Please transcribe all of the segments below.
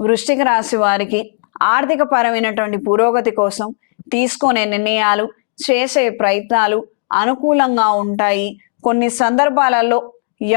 వృష్టిక రాశి వారికి ఆర్థిక పరమైనటువంటి పురోగతి కోసం తీసుకునే నిర్ణయాలు చేసే ప్రయత్నాలు అనుకూలంగా ఉంటాయి. కొన్ని సందర్భాలలో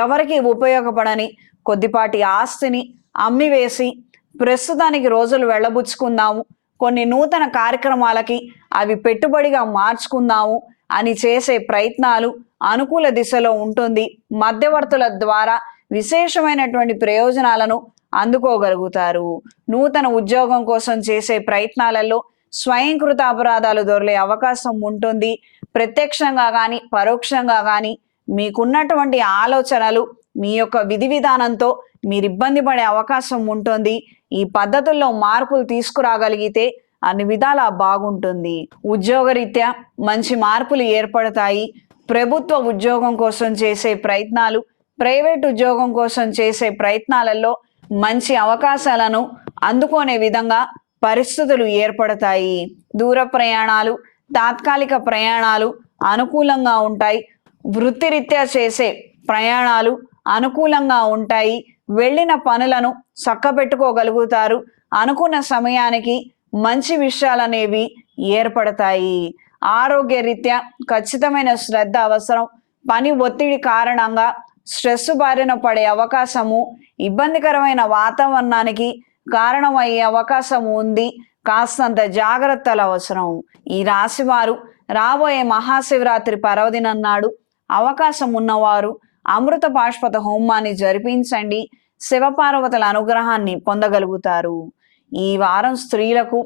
ఎవరికి ఉపయోగపడని కొద్దిపాటి ఆస్తిని అమ్మివేసి ప్రస్తుతానికి రోజులు వెళ్ళబుచ్చుకుందాము. కొన్ని నూతన కార్యక్రమాలకి అవి పెట్టుబడిగా మార్చుకుందాము అని చేసే ప్రయత్నాలు అనుకూల దిశలో ఉంటుంది. మధ్యవర్తుల ద్వారా విశేషమైనటువంటి ప్రయోజనాలను అందుకోగలుగుతారు. నూతన ఉద్యోగం కోసం చేసే ప్రయత్నాలలో స్వయంకృత అపరాధాలు దొరలే అవకాశం ఉంటుంది. ప్రత్యక్షంగా కానీ పరోక్షంగా కానీ మీకున్నటువంటి ఆలోచనలు మీ యొక్క విధి విధానంతో మీరు ఇబ్బంది పడే అవకాశం ఉంటుంది. ఈ పద్ధతుల్లో మార్పులు తీసుకురాగలిగితే అన్ని విధాలా బాగుంటుంది. ఉద్యోగరీత్యా మంచి మార్పులు ఏర్పడతాయి. ప్రభుత్వ ఉద్యోగం కోసం చేసే ప్రయత్నాలు ప్రైవేట్ ఉద్యోగం కోసం చేసే ప్రయత్నాలలో మంచి అవకాశాలను అందుకునే విధంగా పరిస్థితులు ఏర్పడతాయి. దూర ప్రయాణాలు తాత్కాలిక ప్రయాణాలు అనుకూలంగా ఉంటాయి. వృత్తిరీత్యా చేసే ప్రయాణాలు అనుకూలంగా ఉంటాయి. వెళ్ళిన పనులను చక్కబెట్టుకోగలుగుతారు. అనుకున్న సమయానికి మంచి విషయాలనేవి ఏర్పడతాయి. ఆరోగ్య రీత్యా ఖచ్చితమైన శ్రద్ధ అవసరం. పని ఒత్తిడి కారణంగా స్ట్రెస్ బారిన పడే అవకాశము ఇబ్బందికరమైన వాతావరణానికి కారణమయ్యే అవకాశం ఉంది. కాస్తంత జాగ్రత్తలు అవసరం. ఈ రాశివారు రాబోయే మహాశివరాత్రి పర్వదినం నాడు అవకాశం ఉన్నవారు అమృత పాష్పత హోమాన్ని జరిపించండి. శివపార్వతుల అనుగ్రహాన్ని పొందగలుగుతారు. ఈ వారం స్త్రీలకు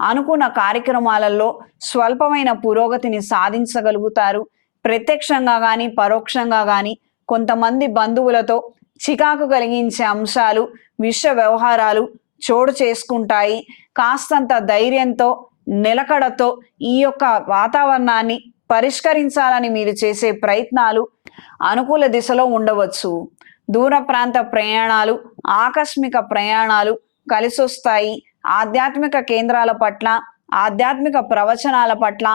అనుకున్న కార్యక్రమాలలో స్వల్పమైన పురోగతిని సాధించగలుగుతారు. ప్రత్యక్షంగా కానీ పరోక్షంగా కానీ కొంతమంది బంధువులతో చికాకు కలిగించే అంశాలు విశ్వ వ్యవహారాలు చోటు చేసుకుంటాయి. కాస్తంత ధైర్యంతో నిలకడతో ఈ యొక్క వాతావరణాన్ని పరిష్కరించాలని మీరు చేసే ప్రయత్నాలు అనుకూల దిశలో ఉండవచ్చు. దూర ప్రాంత ప్రయాణాలు ఆకస్మిక ప్రయాణాలు కలిసొస్తాయి. ఆధ్యాత్మిక కేంద్రాల పట్ల ఆధ్యాత్మిక ప్రవచనాల పట్ల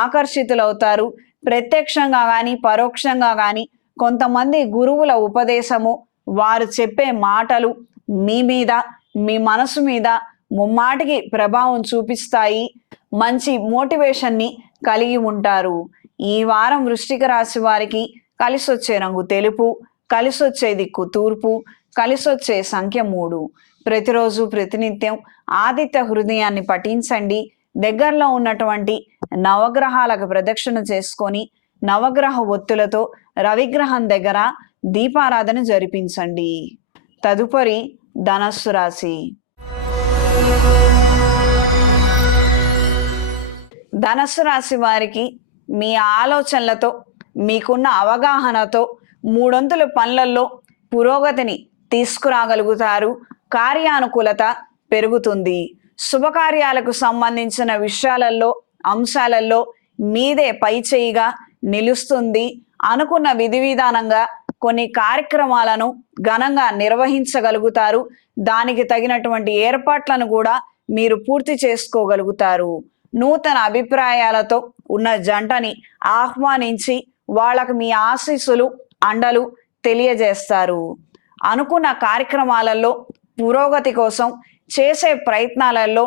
ఆకర్షితులవుతారు. ప్రత్యక్షంగా కానీ పరోక్షంగా కానీ కొంతమంది గురువుల ఉపదేశము వారు చెప్పే మాటలు మీ మీద మీ మనసు మీద ముమ్మాటికి ప్రభావం చూపిస్తాయి మంచి మోటివేషన్ని కలిగి ఉంటారు. ఈ వారం వృష్టిక రాశి వారికి కలిసొచ్చే రంగు తెలుపు కలిసొచ్చే దిక్కు తూర్పు కలిసొచ్చే సంఖ్య మూడు. ప్రతిరోజు ప్రతినిత్యం ఆదిత్య హృదయాన్ని పఠించండి. దగ్గరలో ఉన్నటువంటి నవగ్రహాలకు ప్రదక్షిణ చేసుకొని నవగ్రహ ఒత్తులతో రవిగ్రహం దగ్గర దీపారాధన జరిపించండి. తదుపరి ధనస్సు రాశి. ధనస్సు రాశి వారికి మీ ఆలోచనలతో మీకున్న అవగాహనతో మూడొంతుల పనులలో పురోగతిని తీసుకురాగలుగుతారు. కార్యానుకూలత పెరుగుతుంది. శుభకార్యాలకు సంబంధించిన విషయాలలో అంశాలలో మీదే పైచేయిగా నిలుస్తుంది. అనుకున్న విధి విధానంగా కొన్ని కార్యక్రమాలను ఘనంగా నిర్వహించగలుగుతారు. దానికి తగినటువంటి ఏర్పాట్లను కూడా మీరు పూర్తి చేసుకోగలుగుతారు. నూతన అభిప్రాయాలతో ఉన్న జంటని ఆహ్వానించి వాళ్ళకు మీ ఆశీస్సులు అండలు తెలియజేస్తారు. అనుకున్న కార్యక్రమాలలో పురోగతి కోసం చేసే ప్రయత్నాలలో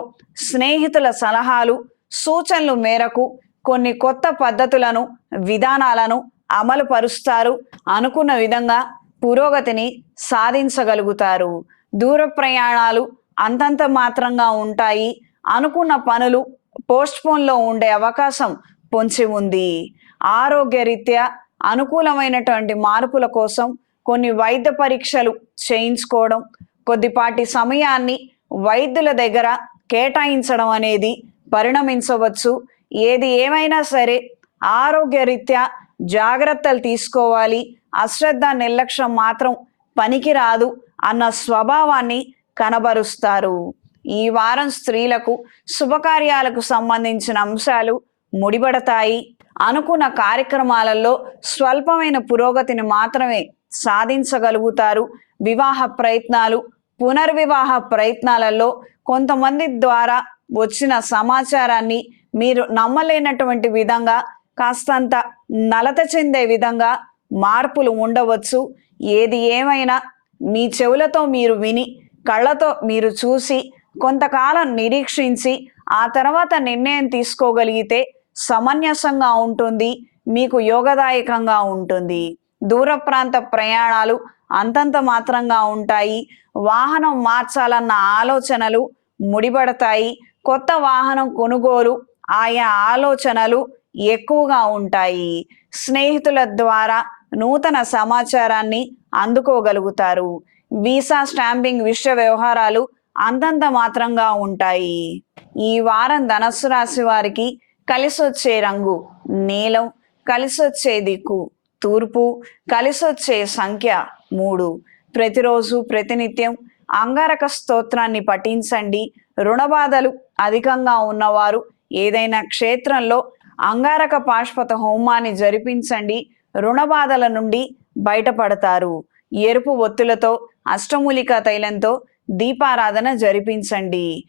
స్నేహితుల సలహాలు సూచనలు మేరకు కొన్ని కొత్త పద్ధతులను విధానాలను అమలు పరుస్తారు అనుకున్న విధంగా పురోగతిని సాధించగలుగుతారు. దూర ప్రయాణాలు అంతంత మాత్రంగా ఉంటాయి. అనుకున్న పనులు పోస్ట్పోన్లో ఉండే అవకాశం పొంచి ఉంది. ఆరోగ్యరీత్యా అనుకూలమైనటువంటి మార్పుల కోసం కొన్ని వైద్య పరీక్షలు చేయించుకోవడం కొద్దిపాటి సమయాన్ని వైద్యుల దగ్గర కేటాయించడం అనేది పరిణమించవచ్చు. ఏది ఏమైనా సరే ఆరోగ్యరీత్యా జాగ్రత్తలు తీసుకోవాలి. అశ్రద్ధ నిర్లక్ష్యం మాత్రం పనికిరాదు అన్న స్వభావాన్ని కనబరుస్తారు. ఈ వారం స్త్రీలకు శుభకార్యాలకు సంబంధించిన అంశాలు ముడిపడతాయి. అనుకున్న కార్యక్రమాలలో స్వల్పమైన పురోగతిని మాత్రమే సాధించగలుగుతారు. వివాహ ప్రయత్నాలు పునర్వివాహ ప్రయత్నాలలో కొంతమంది ద్వారా వచ్చిన సమాచారాన్ని మీరు నమ్మలేనటువంటి విధంగా కాస్తంత నలత చెందే విధంగా మార్పులు ఉండవచ్చు. ఏది ఏమైనా మీ చెవులతో మీరు విని కళ్ళతో మీరు చూసి కొంతకాలం నిరీక్షించి ఆ తర్వాత నిర్ణయం తీసుకోగలిగితే సమంజసంగా ఉంటుంది మీకు యోగదాయకంగా ఉంటుంది. దూర ప్రాంత ప్రయాణాలు అంతంత మాత్రంగా ఉంటాయి. వాహనం మార్చాలన్న ఆలోచనలు ముడిపడతాయి. కొత్త వాహనం కొనుగోలు ఆయా ఆలోచనలు ఎక్కువగా ఉంటాయి. స్నేహితుల ద్వారా నూతన సమాచారాన్ని అందుకోగలుగుతారు. వీసా స్టాంపింగ్ విషయ వ్యవహారాలు అంతంత మాత్రంగా ఉంటాయి. ఈ వారం ధనస్సు రాశి వారికి కలిసొచ్చే రంగు నీలం కలిసొచ్చే దిక్కు తూర్పు కలిసొచ్చే సంఖ్య మూడు. ప్రతిరోజు ప్రతినిత్యం అంగారక స్తోత్రాన్ని పఠించండి. రుణబాధలు అధికంగా ఉన్నవారు ఏదైనా క్షేత్రంలో అంగారక పాశ్వత హోమాన్ని జరిపించండి. రుణబాధల నుండి బయటపడతారు. ఎరుపు ఒత్తులతో అష్టమూలిక తైలంతో దీపారాధన జరిపించండి.